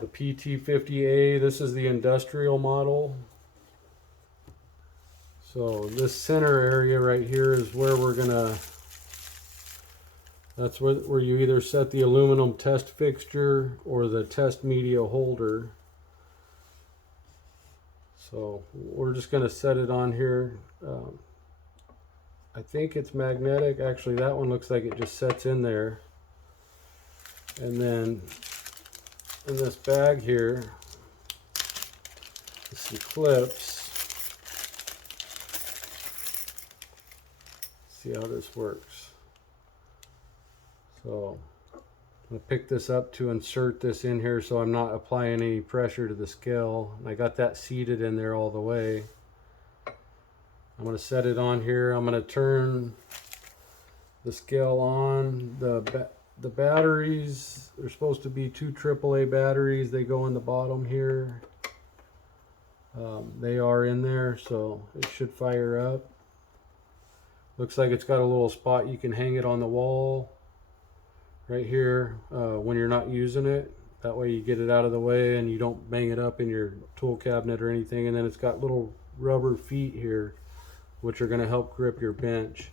the PT50A. This is the industrial model. So this center area right here is where we're gonna, that's where you either set the aluminum test fixture or the test media holder. So we're just gonna set it on here. I think it's magnetic. Actually, that one looks like it just sets in there. And then in this bag here, some clips. See how this works. So I'm going to pick this up to insert this in here so I'm not applying any pressure to the scale. And I got that seated in there all the way. I'm going to set it on here. I'm going to turn the scale on. The batteries, they're supposed to be 2 AAA batteries. They go in the bottom here. They are in there, so it should fire up. Looks like it's got a little spot you can hang it on the wall right here when you're not using it. That way you get it out of the way and you don't bang it up in your tool cabinet or anything. And then it's got little rubber feet here, which are going to help grip your bench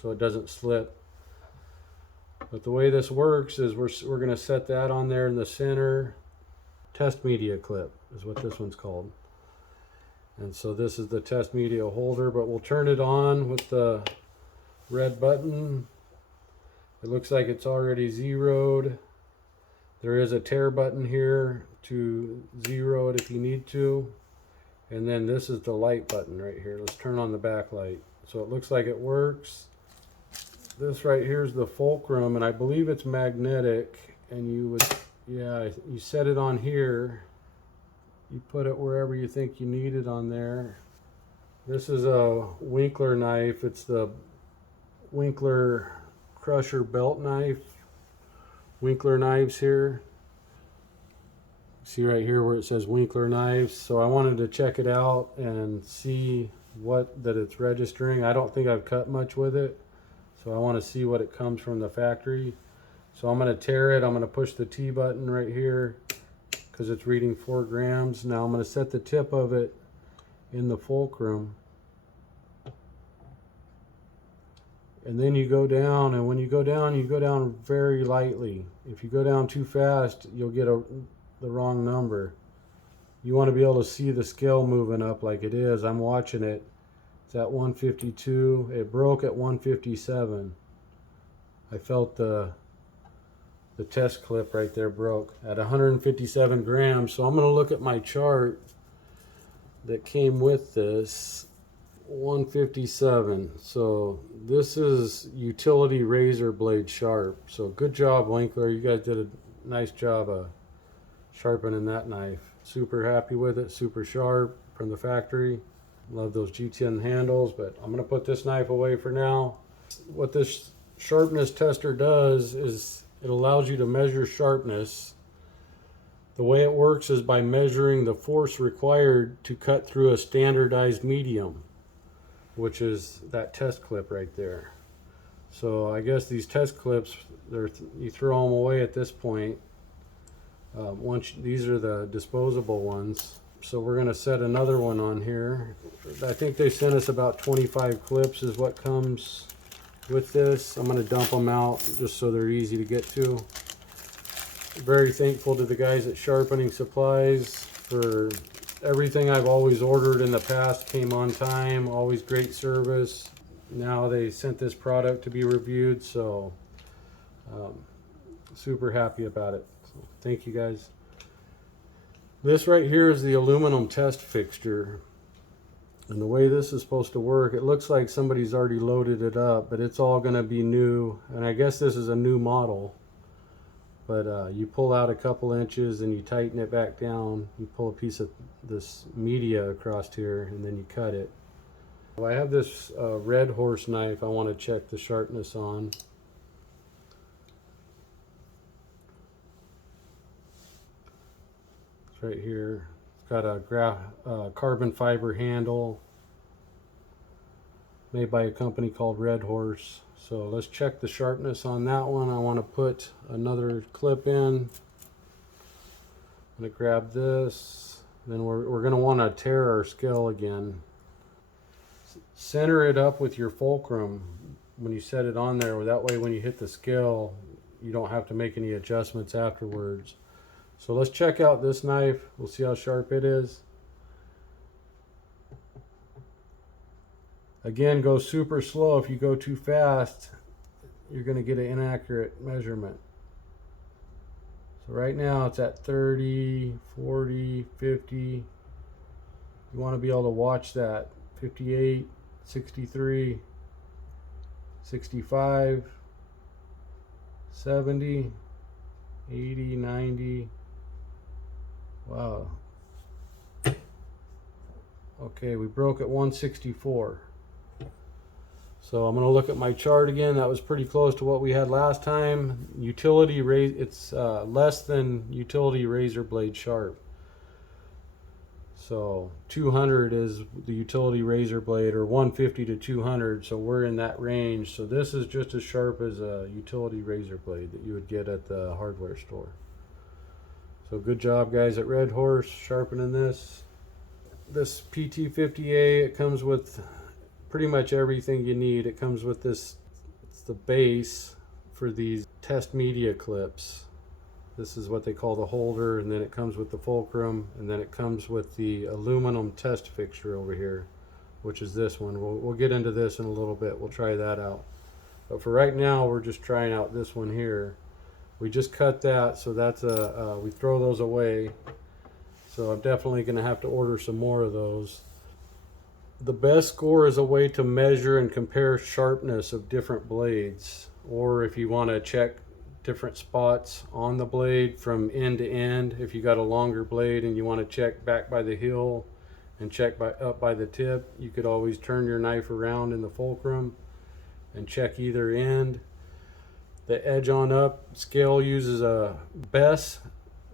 so it doesn't slip. But the way this works is we're going to set that on there in the center. Test media clip is what this one's called. And so this is the test media holder, but we'll turn it on with the red button. It looks like it's already zeroed. There is a tear button here to zero it if you need to. And then this is the light button right here. Let's turn on the backlight. So it looks like it works. This right here is the Fulcrum, and I believe it's magnetic. And you would, yeah, you set it on here. You put it wherever you think you need it on there. This is a Winkler knife. It's the Winkler crusher belt knife. Winkler knives here. See right here where it says Winkler knives. So I wanted to check it out and see that it's registering. I don't think I've cut much with it, so I want to see what it comes from the factory. So I'm going to tear it. I'm going to push the T button right here because it's reading 4 grams. Now I'm going to set the tip of it in the Fulcrum. And then you go down, and when you go down very lightly. If you go down too fast, you'll get the wrong number. You want to be able to see the scale moving up like it is. I'm watching it. It's at 152. It broke at 157. I felt the test clip right there broke at 157 grams. So I'm going to look at my chart that came with this. 157. So this is utility razor blade sharp. So good job, Winkler. You guys did a nice job of sharpening that knife. Super happy with it. Super sharp from the factory. Love those G10 handles, but I'm going to put this knife away for now. What this sharpness tester does is it allows you to measure sharpness. The way it works is by measuring the force required to cut through a standardized medium, which is that test clip right there. So I guess these test clips, you throw them away at this point. These are the disposable ones. So we're going to set another one on here. I think they sent us about 25 clips is what comes with this. I'm going to dump them out just so they're easy to get to. Very thankful to the guys at Sharpening Supplies for everything I've always ordered in the past came on time, always great service. Now they sent this product to be reviewed, so super happy about it. So thank you guys. This right here is the aluminum test fixture. And the way this is supposed to work, it looks like somebody's already loaded it up, but it's all going to be new. And I guess this is a new model. But you pull out a couple inches and you tighten it back down. You pull a piece of this media across here and then you cut it. I have this red horse knife I want to check the sharpness on. It's right here. It's got a carbon fiber handle made by a company called Red Horse. So let's check the sharpness on that one. I want to put another clip in. I'm going to grab this. Then we're going to want to tare our scale again. Center it up with your Fulcrum when you set it on there. That way when you hit the scale, you don't have to make any adjustments afterwards. So let's check out this knife. We'll see how sharp it is. Again, go super slow. If you go too fast, you're going to get an inaccurate measurement. So right now it's at 30, 40, 50. You want to be able to watch that. 58, 63, 65, 70, 80, 90. Wow. Okay, we broke at 164. So I'm going to look at my chart again. That was pretty close to what we had last time. Utility it's less than utility razor blade sharp. So 200 is the utility razor blade, or 150 to 200. So we're in that range. So this is just as sharp as a utility razor blade that you would get at the hardware store. So good job, guys, at Red Horse sharpening this. This PT50A, it comes with pretty much everything you need. It comes with this, it's the base for these test media clips. This is what they call the holder, and then it comes with the Fulcrum, and then it comes with the aluminum test fixture over here, which is this one. We'll get into this in a little bit. We'll try that out. But for right now, we're just trying out this one here. We just cut that, so that's we throw those away. So I'm definitely going to have to order some more of those. The best score is a way to measure and compare sharpness of different blades, or if you want to check different spots on the blade from end to end. If you got a longer blade and you want to check back by the heel and check up by the tip, you could always turn your knife around in the Fulcrum and check either end. The Edge On Up scale uses a Bess,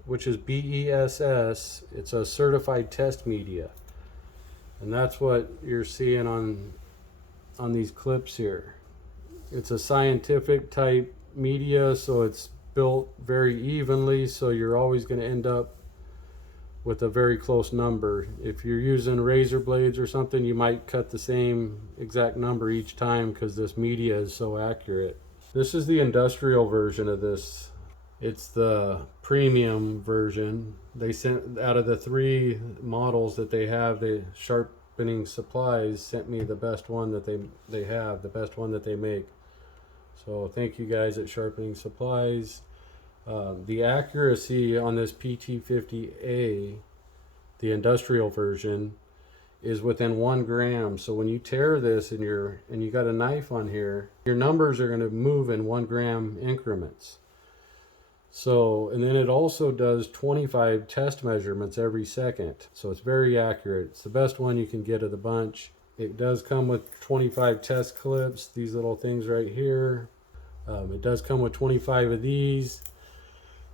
which is BESS. It's a certified test media. And that's what you're seeing on these clips here. It's a scientific type media, so it's built very evenly, so you're always going to end up with a very close number. If you're using razor blades or something, you might cut the same exact number each time because this media is so accurate. This is the industrial version of this. It's the premium version. They sent, out of the 3 models that they have, the Sharpening Supplies sent me the best one that they have, the best one that they make. So thank you guys at Sharpening Supplies. The accuracy on this PT50A, the industrial version, is within 1 gram. So when you tear this and you got a knife on here, your numbers are going to move in 1 gram increments. So, and then it also does 25 test measurements every second. So it's very accurate. It's the best one you can get of the bunch. It does come with 25 test clips, these little things right here. It does come with 25 of these.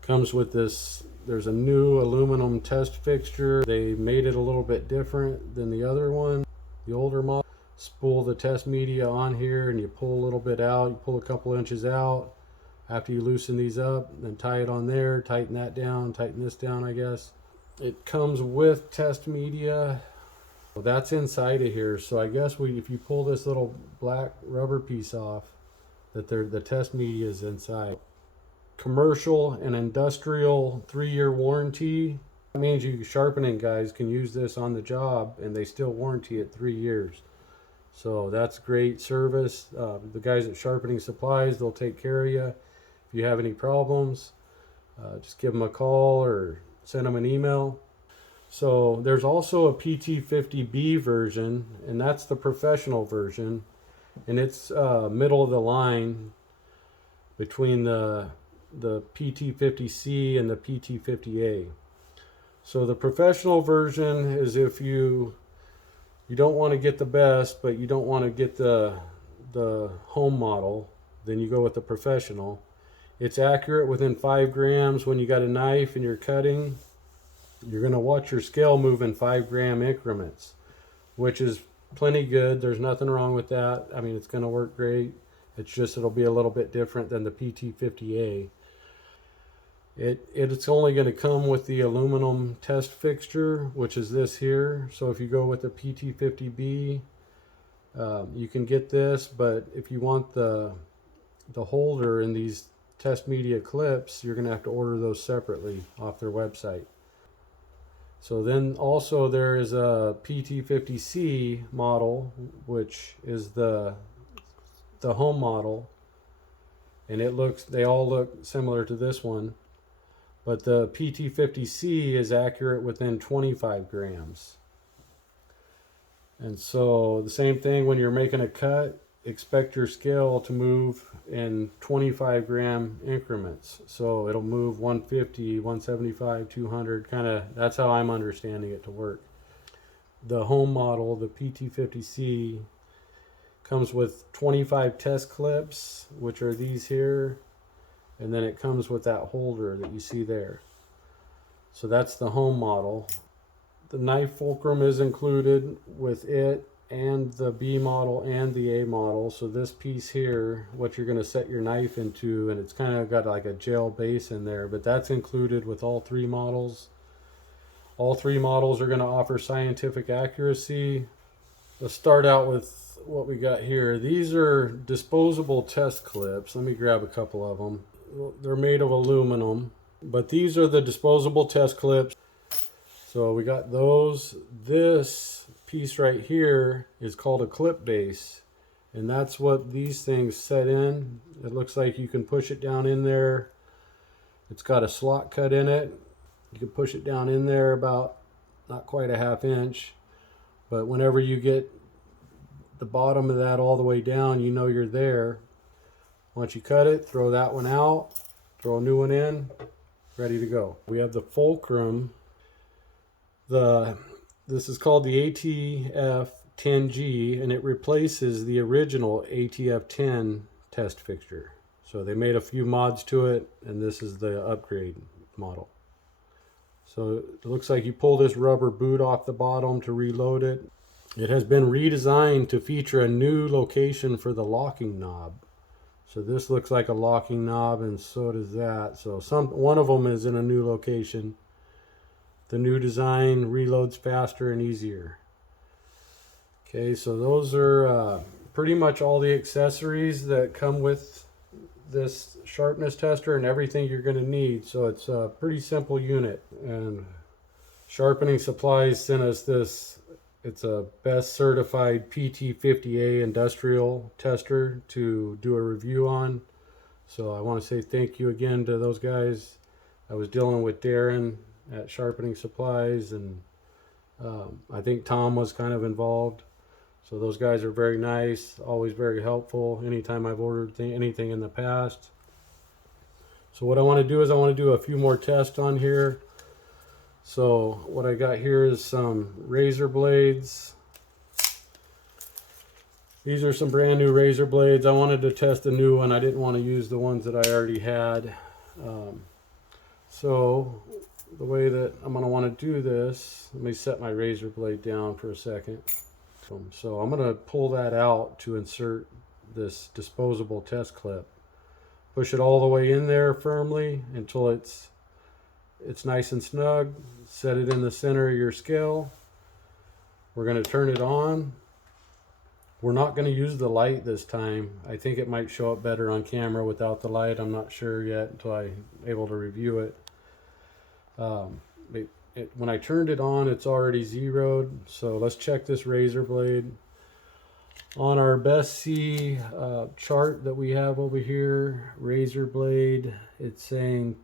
Comes with this, there's a new aluminum test fixture. They made it a little bit different than the other one, the older model. Spool the test media on here and you pull a little bit out, you pull a couple inches out. After you loosen these up, then tie it on there, tighten that down, tighten this down, I guess. It comes with test media. Well, that's inside of here. So I guess if you pull this little black rubber piece off, that the test media is inside. Commercial and industrial 3-year warranty. That means you sharpening guys can use this on the job and they still warranty it 3 years. So that's great service. The guys at Sharpening Supplies, they'll take care of you. If you have any problems, just give them a call or send them an email. So there's also a PT50B version, and that's the professional version, and it's middle of the line between the PT50C and the PT50A. So the professional version is if you don't want to get the best, but you don't want to get the home model, then you go with the professional. It's accurate within 5 grams. When you got a knife and you're cutting, you're going to watch your scale move in 5 gram increments, which is plenty good. There's nothing wrong with that. I mean, it's going to work great. It's just it'll be a little bit different than the PT50A. It's only going to come with the aluminum test fixture, which is this here. So if you go with the PT50B, you can get this, but if you want the holder in these test media clips, you're going to have to order those separately off their website. So then also there is a PT50C model, which is the home model, and they all look similar to this one. But the PT50C is accurate within 25 grams. And so the same thing when you're making a cut, expect your scale to move in 25 gram increments. So it'll move 150, 175, 200, kind of, that's how I'm understanding it to work. The home model, the PT50C, comes with 25 test clips, which are these here. And then it comes with that holder that you see there. So that's the home model. The knife fulcrum is included with it and the B model and the A model. So this piece here, what you're going to set your knife into, and it's kind of got like a gel base in there, but that's included with all three models. All three models are going to offer scientific accuracy. Let's start out with what we got here. These are disposable test clips. Let me grab a couple of them. They're made of aluminum, but these are the disposable test clips. So we got those. This piece right here is called a clip base, and that's what these things set in. It looks like you can push it down in there. It's got a slot cut in it. You can push it down in there about not quite a half inch, but whenever you get the bottom of that all the way down, you know you're there. Once you cut it, throw that one out, throw a new one in, ready to go. We have the Fulcrum. This is called the ATF-10G, and it replaces the original ATF-10 test fixture. So they made a few mods to it, and this is the upgrade model. So it looks like you pull this rubber boot off the bottom to reload it. It has been redesigned to feature a new location for the locking knob. So this looks like a locking knob, and so does that. So one of them is in a new location. The new design reloads faster and easier. Okay, so those are pretty much all the accessories that come with this sharpness tester and everything you're going to need. So it's a pretty simple unit. And Sharpening Supplies sent us this. It's a Bess certified PT50A Industrial tester to do a review on. So I want to say thank you again to those guys. I was dealing with Darren at Sharpening Supplies, and I think Tom was kind of involved. So those guys are very nice, always very helpful anytime I've ordered anything in the past. So what I want to do is I want to do a few more tests on here. So what I got here is some razor blades. These are some brand new razor blades. I wanted to test a new one. I didn't want to use the ones that I already had. So the way that I'm going to want to do this, let me set my razor blade down for a second. So I'm going to pull that out to insert this disposable test clip. Push it all the way in there firmly until it's nice and snug. Set it in the center of your scale. We're going to turn it on. We're not going to use the light this time. I think it might show up better on camera without the light. I'm not sure yet until I'm able to review it. When I turned it on, it's already zeroed. So let's check this razor blade. On our Bess C chart that we have over here, razor blade, it's saying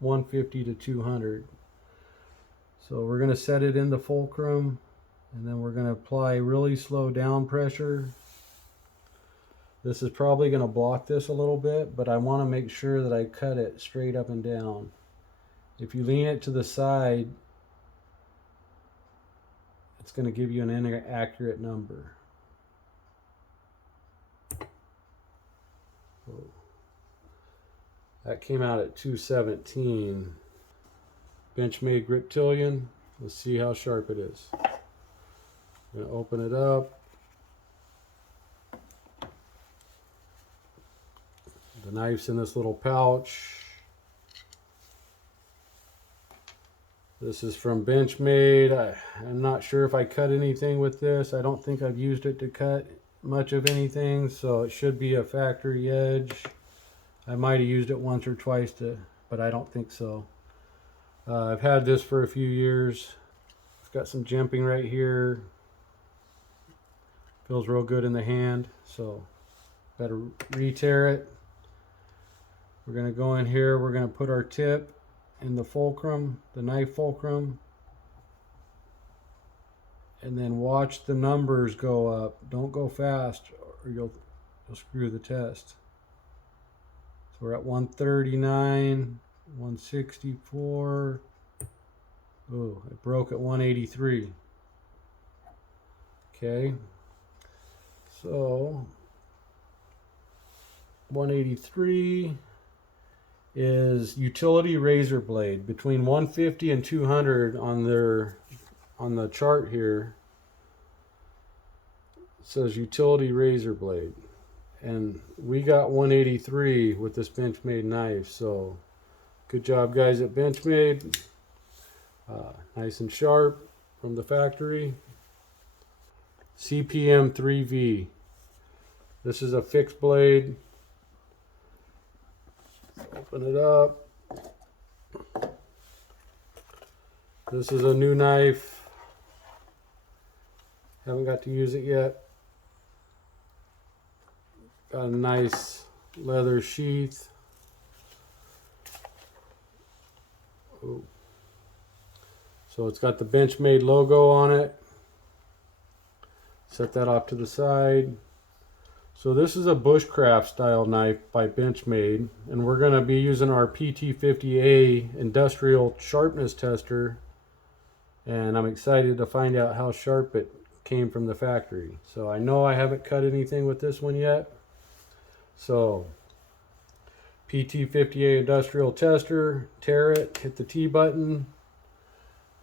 150 to 200. So we're going to set it in the fulcrum, and then we're going to apply really slow down pressure. This is probably going to block this a little bit, but I want to make sure that I cut it straight up and down. If you lean it to the side, it's going to give you an inaccurate number. That came out at 217. Benchmade Griptilian. Let's see how sharp it is. I'm going to open it up. The knife's in this little pouch. This is from Benchmade. I'm not sure if I cut anything with this. I don't think I've used it to cut much of anything, so it should be a factory edge. I might have used it once or twice, but I don't think so. I've had this for a few years. It's got some jimping right here. Feels real good in the hand, so gotta re-tear it. We're gonna go in here, we're gonna put our tip in the fulcrum, the knife fulcrum, and then watch the numbers go up. Don't go fast or you'll screw the test. So we're at 139, 164. Oh, it broke at 183. Okay, so 183 is utility razor blade. Between 150 and 200 on the chart here, it says utility razor blade, and we got 183 with this Benchmade knife. So good job, guys at Benchmade. Nice and sharp from the factory. CPM 3V. This is a fixed blade. Open it up. This is a new knife. Haven't got to use it yet. Got a nice leather sheath. Ooh. So it's got the Benchmade logo on it. Set that off to the side. So this is a Bushcraft style knife by Benchmade, and we're going to be using our PT50A Industrial Sharpness tester, and I'm excited to find out how sharp it came from the factory. So I know I haven't cut anything with this one yet. So PT50A Industrial tester, tear it, hit the T button.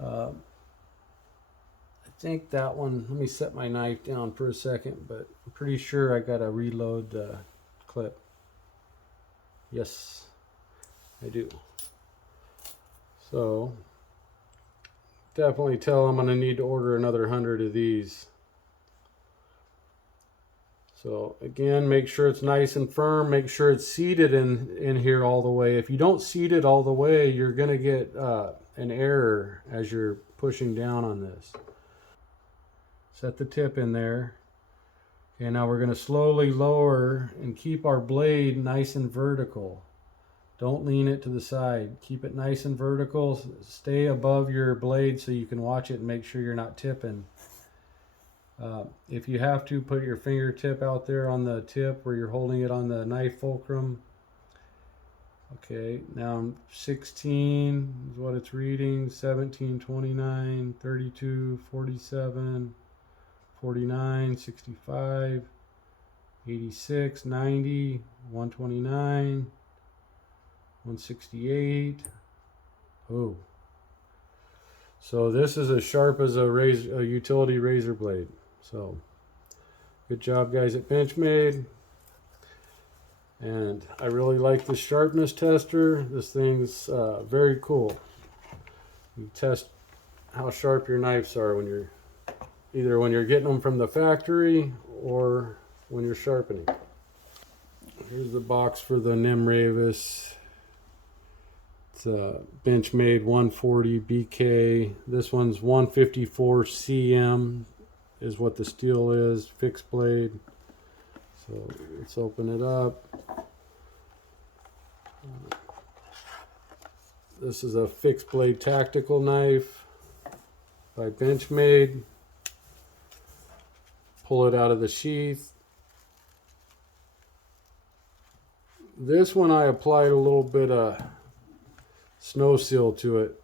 I think that one, let me set my knife down for a second, but I'm pretty sure I gotta reload the clip. Yes, I do. So definitely tell I'm gonna need to order another 100 of these. So again, make sure it's nice and firm, make sure it's seated in here all the way. If you don't seat it all the way, you're gonna get an error as you're pushing down on this. Set the tip in there. Okay, now we're going to slowly lower and keep our blade nice and vertical. Don't lean it to the side. Keep it nice and vertical. Stay above your blade so you can watch it and make sure you're not tipping. If you have to, put your fingertip out there on the tip where you're holding it on the knife fulcrum. Okay, now 16 is what it's reading. 17, 29, 32, 47. 49, 65, 86, 90, 129, 168. Oh. So this is as sharp as a utility razor blade. So good job, guys at Benchmade. And I really like the sharpness tester. This thing's very cool. You test how sharp your knives are when you're either when you're getting them from the factory or when you're sharpening. Here's the box for the Nimravis. It's a Benchmade 140 BK. This one's 154 CM is what the steel is, fixed blade. So let's open it up. This is a fixed blade tactical knife by Benchmade. Pull it out of the sheath. This one I applied a little bit of snow seal to it.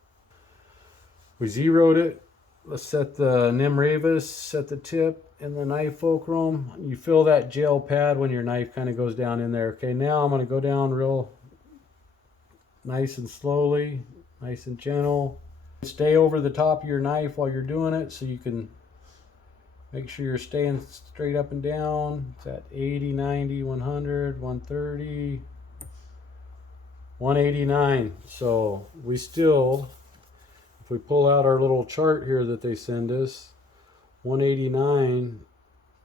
We zeroed it. Let's set the Nimravis, set the tip in the knife fulcrum. You feel that gel pad when your knife kind of goes down in there. Okay, now I'm going to go down real nice and slowly, nice and gentle. Stay over the top of your knife while you're doing it so you can make sure you're staying straight up and down. It's at 80, 90, 100, 130, 189. So we still, If we pull out our little chart here that they send us, 189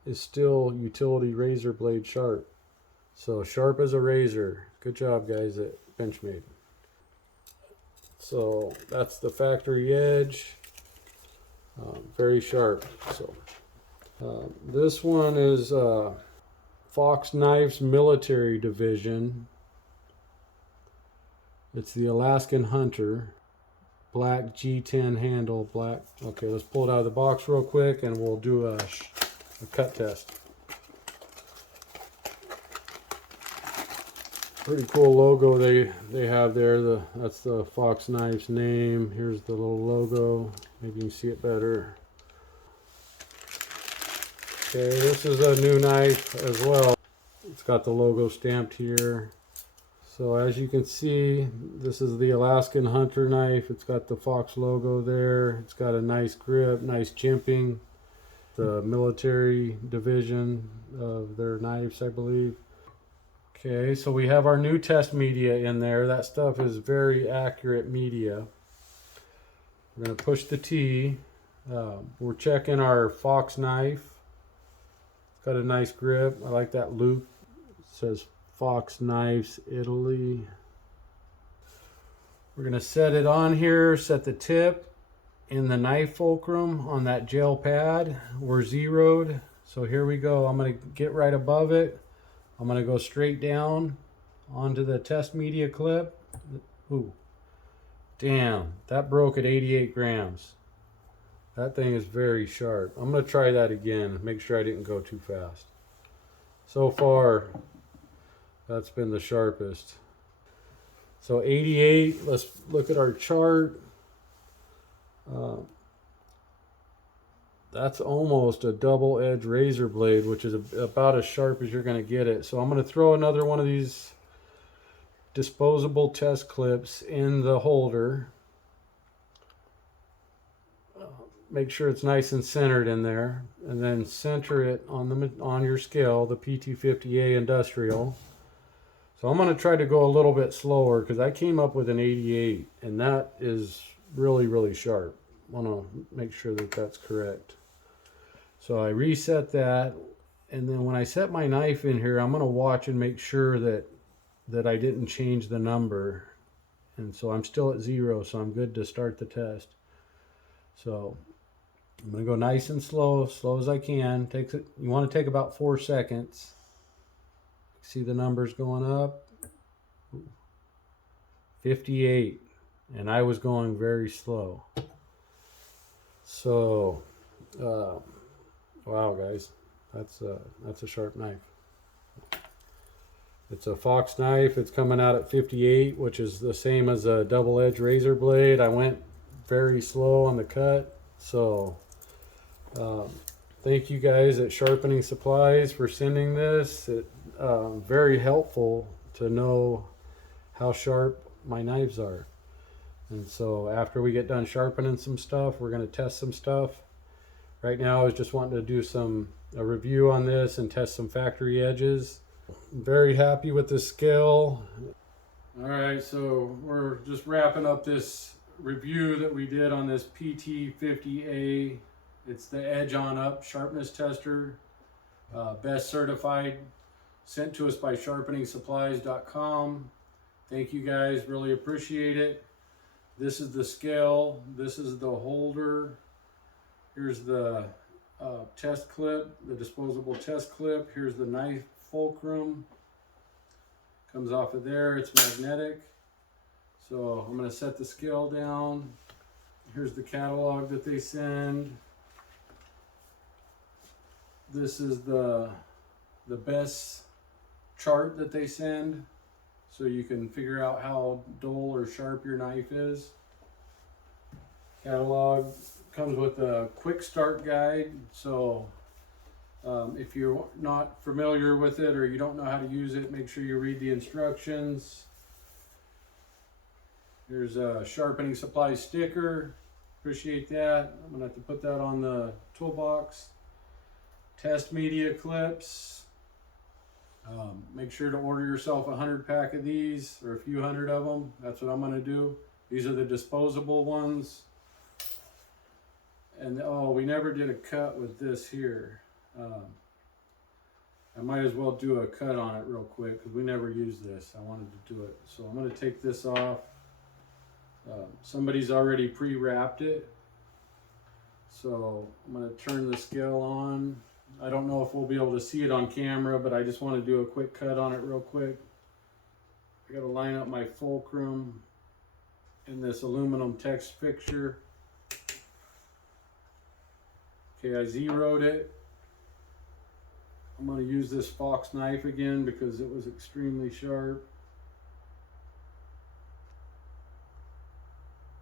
is still utility razor blade sharp. So sharp as a razor. Good job, guys, at Benchmade. So that's the factory edge. Very sharp. So this one is Fox Knives Military Division. It's the Alaskan Hunter. Black G10 handle, black. Okay, let's pull it out of the box real quick and we'll do a cut test. Pretty cool logo they have there. That's the Fox Knives name. Here's the little logo. Maybe you can see it better. Okay, this is a new knife as well. It's got the logo stamped here. So as you can see, this is the Alaskan Hunter knife. It's got the Fox logo there. It's got a nice grip, nice jimping. The military division of their knives, I believe. Okay, so we have our new test media in there. That stuff is very accurate media. We're going to push the T. We're checking our Fox knife. It's got a nice grip. I like that loop. It says Fox Knives Italy. We're going to set it on here, set the tip in the knife fulcrum on that gel pad. We're zeroed. So here we go. I'm going to get right above it. I'm going to go straight down onto the test media clip. Ooh, damn, that broke at 88 grams. That thing is very sharp. I'm going to try that again, make sure I didn't go too fast. So far, that's been the sharpest. So 88, let's look at our chart. That's almost a double edge razor blade, which is about as sharp as you're going to get it. So I'm going to throw another one of these disposable test clips in the holder. Make sure it's nice and centered in there, and then center it on your scale, the PT50A Industrial. So I'm going to try to go a little bit slower because I came up with an 88, and that is really, really sharp. I want to make sure that that's correct. So I reset that, and then when I set my knife in here, I'm going to watch and make sure that I didn't change the number. And so I'm still at 0, so I'm good to start the test. So I'm going to go nice and slow as I can. You want to take about 4 seconds. See the numbers going up. 58, and I was going very slow. So wow, guys, that's a sharp knife. It's a Fox knife. It's coming out at 58, which is the same as a double edge razor blade. I went very slow on the cut. So thank you guys at Sharpening Supplies for sending this. It very helpful to know how sharp my knives are. And so after we get done sharpening some stuff, we're going to test some stuff. Right now I was just wanting to do a review on this and test some factory edges. I'm very happy with this scale. Alright, so we're just wrapping up this review that we did on this PT50A. It's the Edge On Up Sharpness Tester, Bess certified, sent to us by sharpeningsupplies.com. Thank you guys, really appreciate it. This is the scale, this is the holder. Here's the test clip, the disposable test clip. Here's the knife fulcrum. Comes off of there, it's magnetic. So I'm going to set the scale down. Here's the catalog that they send. This is the Bess chart that they send, so you can figure out how dull or sharp your knife is. Catalog comes with a quick start guide, so if you're not familiar with it or you don't know how to use it, make sure you read the instructions. Here's a Sharpening Supplies sticker. Appreciate that. I'm gonna have to put that on the toolbox. Test media clips. Make sure to order yourself 100 pack of these, or a few hundred of them. That's what I'm gonna do. These are the disposable ones. And oh, we never did a cut with this here. I might as well do a cut on it real quick because we never used this. I wanted to do it. So I'm going to take this off. Somebody's already pre-wrapped it. So I'm going to turn the scale on. I don't know if we'll be able to see it on camera, but I just want to do a quick cut on it real quick. I got to line up my Fulcrum in this aluminum text fixture. Okay, I zeroed it. I'm going to use this fox knife again because it was extremely sharp.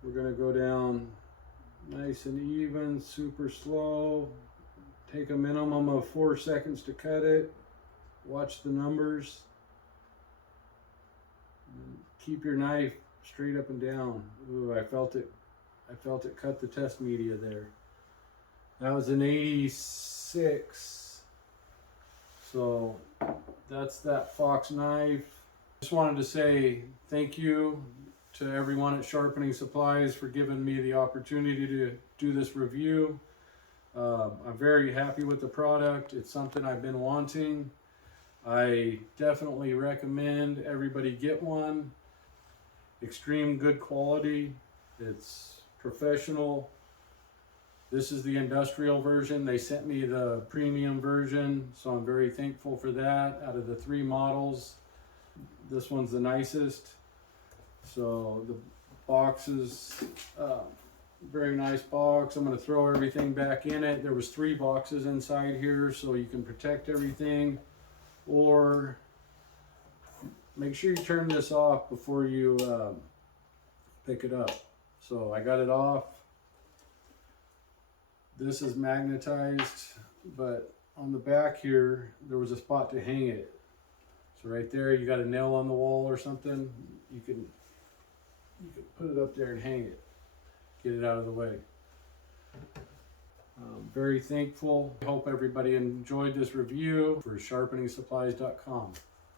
We're going to go down nice and even, super slow. Take a minimum of 4 seconds to cut it. Watch the numbers. And keep your knife straight up and down. Ooh, I felt it. I felt it cut the test media there. That was an 86. So that's that fox knife. Just wanted to say thank you to everyone at Sharpening Supplies for giving me the opportunity to do this review. I'm very happy with the product. It's something I've been wanting. I definitely recommend everybody get one. Extreme good quality. It's professional. This is the industrial version. They sent me the premium version, so I'm very thankful for that. Out of the 3 models, this one's the nicest. So the box is very nice box. I'm going to throw everything back in it. There was 3 boxes inside here, so you can protect everything. Or make sure you turn this off before you pick it up. So I got it off. This is magnetized, but on the back here, there was a spot to hang it. So right there, you got a nail on the wall or something, you can put it up there and hang it. Get it out of the way. Very thankful. I hope everybody enjoyed this review for sharpeningsupplies.com.